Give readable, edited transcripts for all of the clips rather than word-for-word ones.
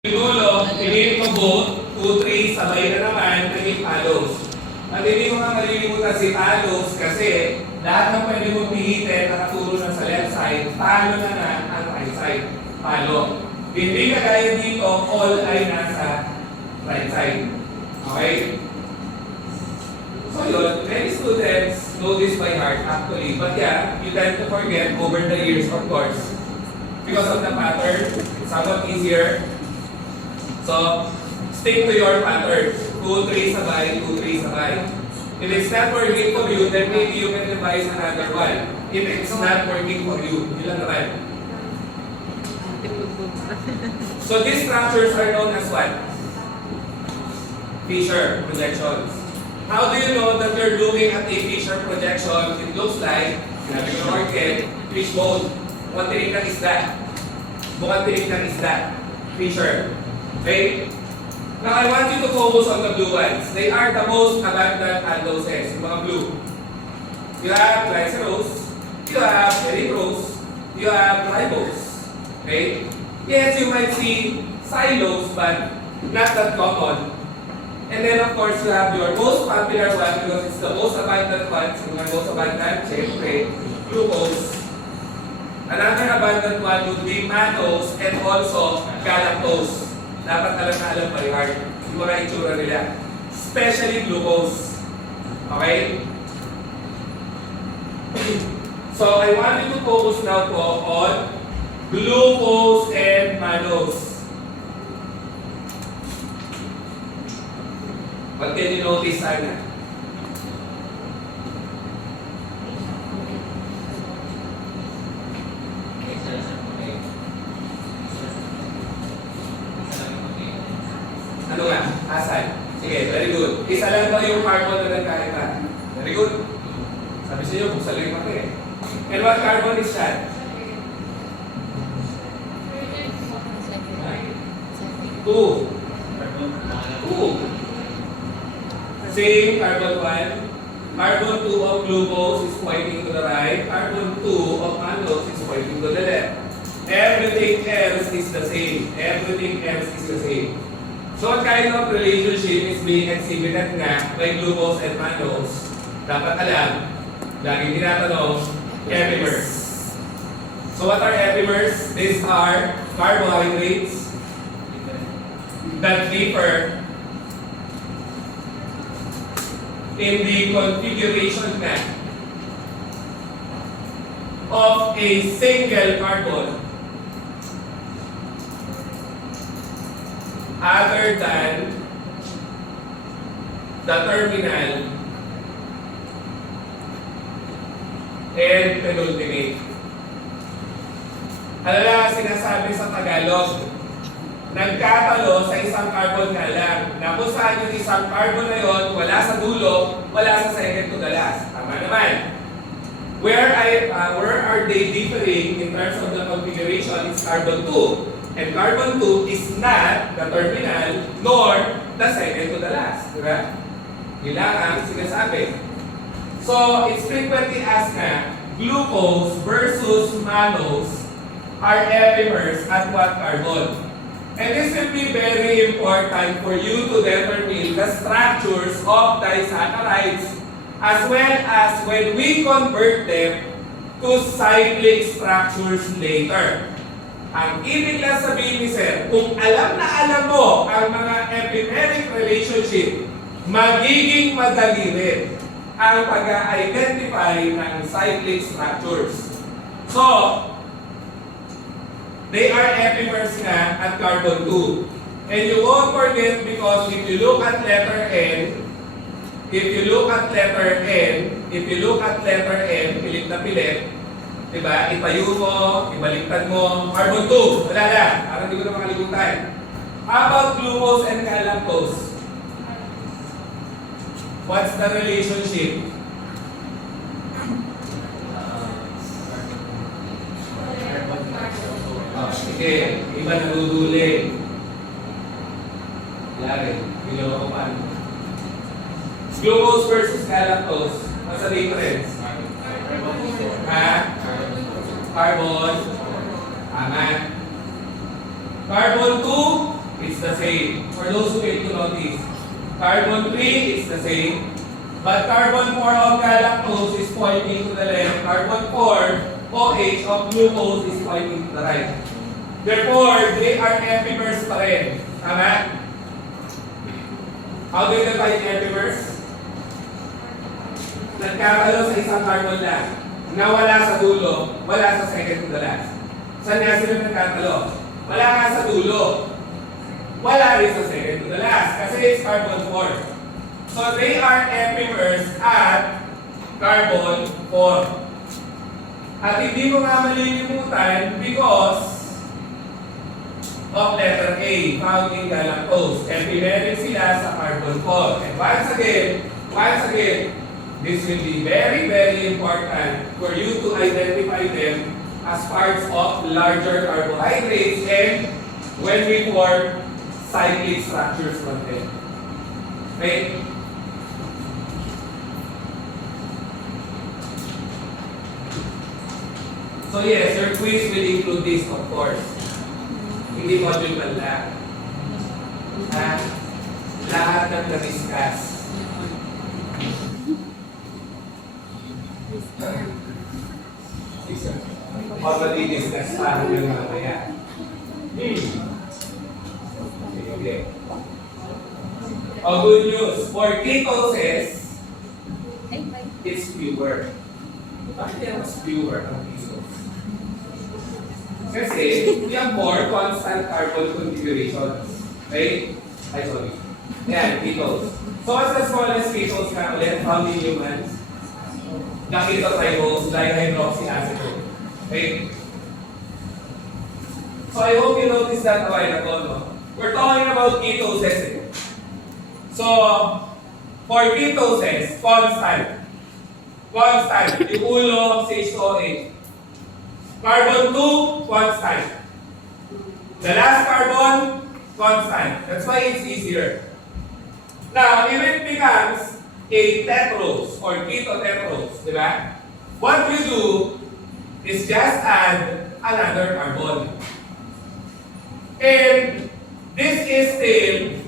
Pinulo, pinili ko both, 2, 3, sabay na naman, naging palos. At hindi mo nga malilimutan si palos kasi lahat ng pwede mong pihitin nakaturo na sa left side, talo na na ang right side. Palo. Hindi kagaya dito, all ay nasa right side. Okay? So yun, many students know this by heart actually. But yeah, you tend to forget over the years, of course. Because of the pattern, it's somewhat easier. So, stick to your pattern. 2, 3 sabay, 2, 3 sabay. If it's not working for you, then maybe you can devise another one. If it's not working for you, yun lang naman. So these structures are known as what? Fissure projections. How do you know that you're looking at a fissure projection? It looks like, sinabi ko orchid, fishbone. Bukang tinig ng isda. Bukang tinig ng isda. Fissure. Okay? Now, I want you to focus on the blue ones. They are the most abundant aldoses, yung mga blue. You have glycerose, you have erythrose, you have ribose. Okay? Yes, you might see xylose, but not that common. And then, of course, you have your most popular one because it's the most abundant one. Yung most abundant, syempre, glucose. Another abundant one would be mannose and also galactose. Dapat alam pa rin hard yung mga itsura nila. Especially glucose. Okay? So, I want you to focus now po on glucose and mannose. What can you notice sana? Ano nga? Asan? Sige, very good. Isa lang ba yung carbon na nagkaiba? Very good. Sabi sa iyo, buksan lang yung mati eh. And what carbon is that? 2. 2. Same carbon 1. Carbon 2 of glucose is pointing to the right. Carbon 2 of mannose is pointing to the left. Everything else is the same. Everything else is the same. So what kind of relationship is being exhibited nga by glucose and mannose? Dapat alam, laging tinatanong, epimers. So what are epimers? These are carbohydrates that differ in the configuration nga of a single carbon other than the terminal and penultimate. Alala, sinasabi sa Tagalog, nagkatalo sa isang carbon nga lang, na kung saan yung isang carbon na yon, wala sa dulo, wala sa second to the last. Tama naman. Where are they differing in terms of the configuration? It's carbon 2. And carbon 2 is not the terminal nor the second to the last. Diba? Yun lang ang sinasabi. So, it's frequently asked na, glucose versus mannose are epimers at what carbon? And this will be very important for you to determine the structures of disaccharides as well as when we convert them to cyclic structures later. Ang ibig lang sabihin ni Sir, kung alam na alam mo ang mga epimeric relationship, magiging madali rin ang pag-identify ng cyclic structures. So, they are epimers nga at carbon 2. And you won't forget because if you look at letter N, pilit na pilit, diba? Itayo mo, ibaliktad mo, carbon 2, wala na, parang hindi ko na makalimutan. How about glucose and galactose? What's the relationship? Sige, iba naduduling. Lari, bilang ako paano. Glucose versus galactose, what's the difference? Ha? Carbon. Tama. Carbon 2 same. For those who fail to notice, carbon 3 is the same. But carbon 4 of galactose is pointing to the left. Carbon 4, OH of glucose is pointing to the right. Therefore, they are epimers pa rin. Tama? How do you define epimers? Nagkakalo sa isang carbon lang. Na wala sa dulo, wala sa second to the last. Saan nga sila nagkakalo? Wala nga sa dulo. Wala rin sa second to the last. Kasi it's carbon 4. So they are epimers at carbon 4. At hindi mo nga malilimutan because of letter A, found in galactose. Epimeric sila sa carbon 4. And once again, this will be very, very important for you to identify them as parts of larger carbohydrates and when we form cyclic structures from them. Okay? So yes, your quiz will include this, of course. Hindi module man lang. Lahat ng na-discuss. O mati-discuss pa hanggang mamaya. Okay. O good news, for ketoses, it's pure. Bakit yan mas pure ang ketose? Kasi, we have more constant carbon configurations. Okay? Ay, sorry. Yan, ketose. So, what's the smallest ketose na ulit found in humans? The ketotrimose, dihydroxyacetone. Okay? So, I hope you noticed that a while ago, no? We're talking about ketoses. So, for ketoses, constant. Constant. Yung ulo, CH2OH. Carbon 2, constant. The last carbon, constant. That's why it's easier. Now, if it becomes a tetrose or ketotetrose, di ba? What you do is just add another carbon. And this is still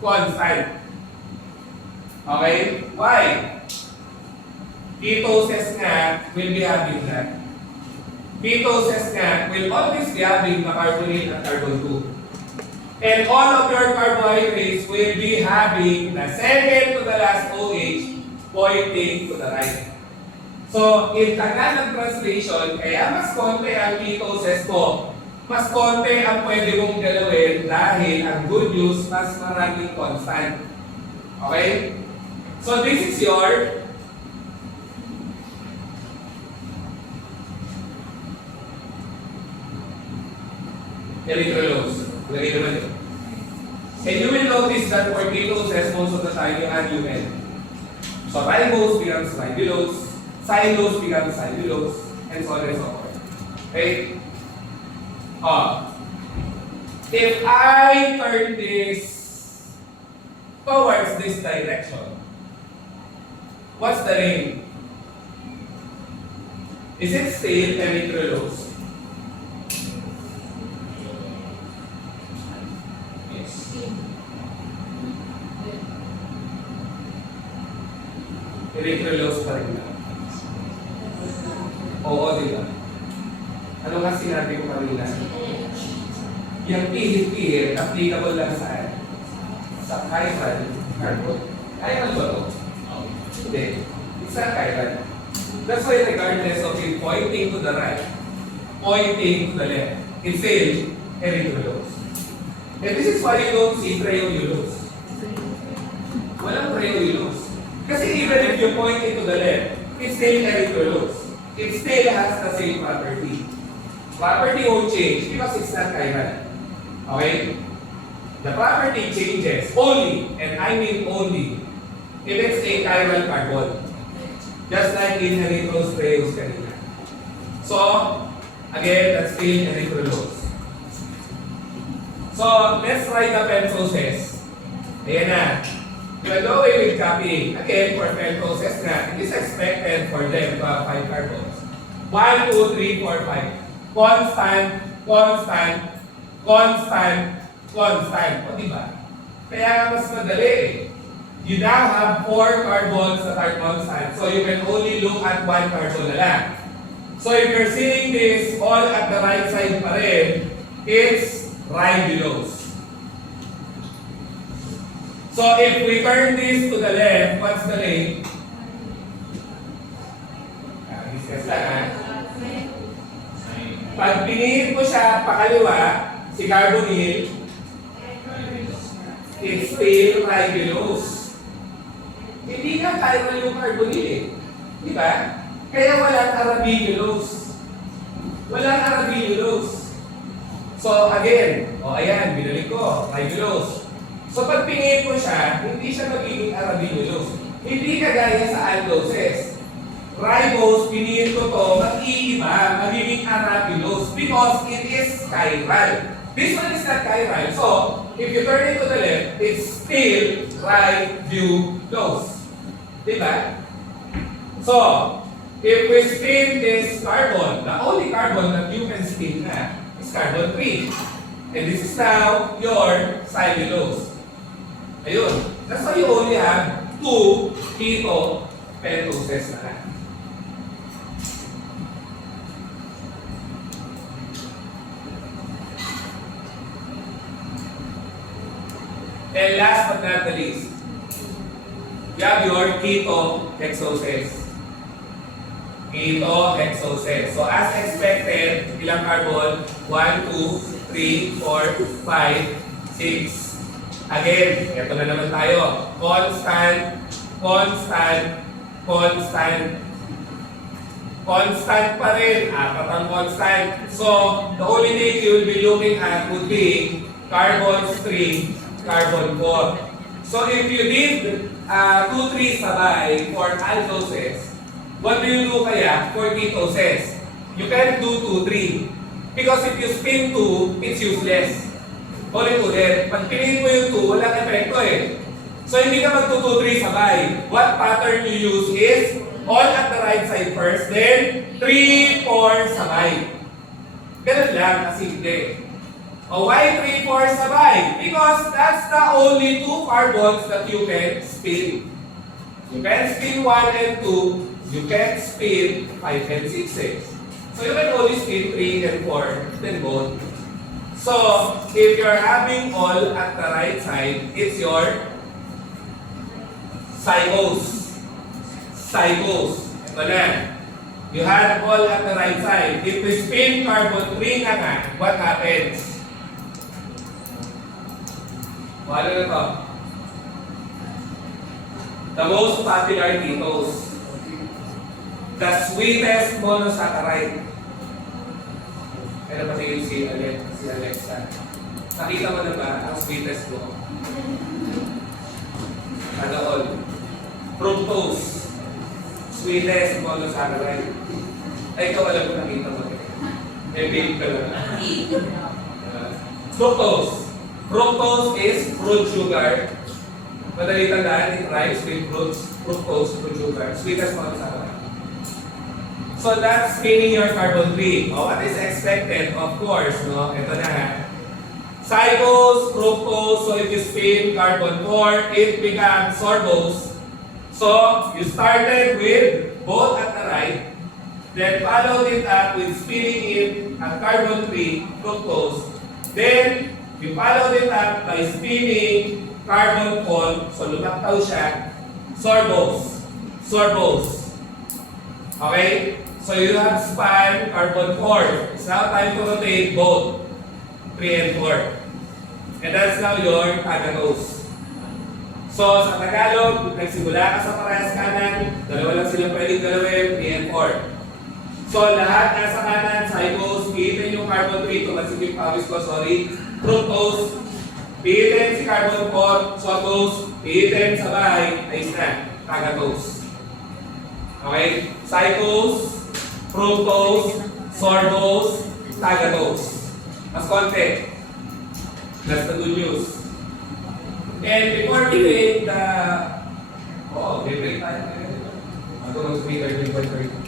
constant. Okay? Why? Ketoses nga will be having that. Ketoses nga will always be having the carbonate at carbon 2. And all of your carbohydrates will be having the second to the last OH pointing to the right. So, in Tagalog translation, kaya mas konti ang ketoses ko, mas konti ang pwede mong galawin dahil ang good news, mas maraming constant. Okay? So, this is your erythrulose. Lagay naman yun. And you will notice that for ketoses, most of the time you add UN. So ribose becomes ribulose, xylose becomes cellulose, and so on and so forth. Okay? If I turn this towards this direction, what's the name? Is it still erythrulose? Erythrulose pa rin lang. Oo, di ba? Ano nga sinabi ko kanina? Yung pihit-pihit, applicable lang saan? Sa chiral carbon. Chiral ba ito? Hindi. It's not chiral. That's why regardless of it pointing to the right, pointing to the left, it's still erythrulose. And this is why you don't see treonulose. Walang treonulose. Kasi even if you point it to the left, it's still erythrulose. It still has the same property. Property won't change because it's not chiral. Okay? The property changes only, and I mean only, if it's a chiral carbon. Just like in erythrose treose kanina. So, again, that's still erythrulose. So, let's write the pentoses. Ayan na. We'll go away with copying. Again, for pentoses na, it is expected for them to have 5 carbons. 1, 2, 3, 4, 5. Constant, constant, constant, constant. O diba? Kaya nga mas madali eh. You now have 4 carbons that are constant. So you can only look at 1 carbon na lang. So if you're seeing this all at the right side pa rin, it's ribulose. So if we turn this to the left, what's the name? Discuss lang ha. Pag pinihin ko siya pakaliwa, si carbonyl, it's still ribulose. Hindi nga chiral yung carbonyl eh. Di ba? Kaya walang arabinulose. Walang arabinulose. So again, ayan, binalik ko, ribulose. So pag pingin ko siya, hindi siya magiging arabinulose. Hindi kagaya sa aldoses. Ribose, piniin ko to, mag-iiba, magiging arabulose because it is chiral. This one is not chiral. So, if you turn it to the left, it's still ribulose. Diba? So, if we spin this carbon, the only carbon that you can spin na is carbon 3. And this is now your cellulose. Ayun. That's why you only have 2 keto pentoses na lang. And last but not the least, you have your keto hexoses. Keto hexoses. So as expected, ilang carbon? 1, 2, 3, 4, 5, 6. Again, ito na naman tayo. Constant, constant, constant. Constant pa rin. 4 ang constant. So, the only thing you will be looking at would be carbon 3, carbon 4. So if you did 2, 3 sabay for aldoses, what do you do kaya for ketoses? You can do 2, 3. Because if you spin 2, it's useless. Ulit-ulit. Pag pinin mo yung 2, walang epekto eh. So hindi ka mag 2, 3 sabay. What pattern you use is all at the right side first, then 3, 4 sabay. Ganun lang, kasimple. Why 3, 4 sabay? Because that's the only 2 carbons that you can spin. You can spin 1 and 2. You can spin 5 and 6. So you can only spin 3 and 4, then both. So if you're having all at the right side, it's your cybose. Cybose. Ito na. You had all at the right side. If we spin carbon 3 na nga, what happens? Ano na to? The most popular ketose. The sweetest monosaccharide. Kaya pa si Alexa. Nakita mo na ba ang sweetest mo? Ano all? Fructose. Sweetest monosaccharide. Ay, ikaw alam mo nakita mo. May babe ka lang. Fructose. Fructose is fruit sugar. Madali tandaan, it rhymes with fruits. Fructose, fruit sugar. Sweetest monosaccharide. So that's spinning your carbon 3. What is expected? Of course, no? Ito na ha. Cybose, fructose. So if you spin carbon 4, it becomes sorbose. So you started with both at the right, then followed it up with spinning in at carbon 3, fructose. Then you followed it up by spinning carbon 4, so lumaktaw siya, sorbose. Sorbose. Okay? So you have spun carbon 4. It's now time to rotate both 3 and 4. And that's now your tagatose. So sa Tagalog, nagsimula ka sa parehas kanan, dalawa lang silang pwedeng galawin, 3 and 4. So lahat nasa kanan, cybose, pihitin yung carbon 3, tumasin yung pawis ko, sorry. Fructose, pihitin si carbon 4, sorbose, pihitin sabay, ayos na, tagatose. Okay? Cybose, fructose, sorbose, tagatose. Mas konti. That's the good news. And before we take the... break tayo. Ako mag-speaker, 3.30.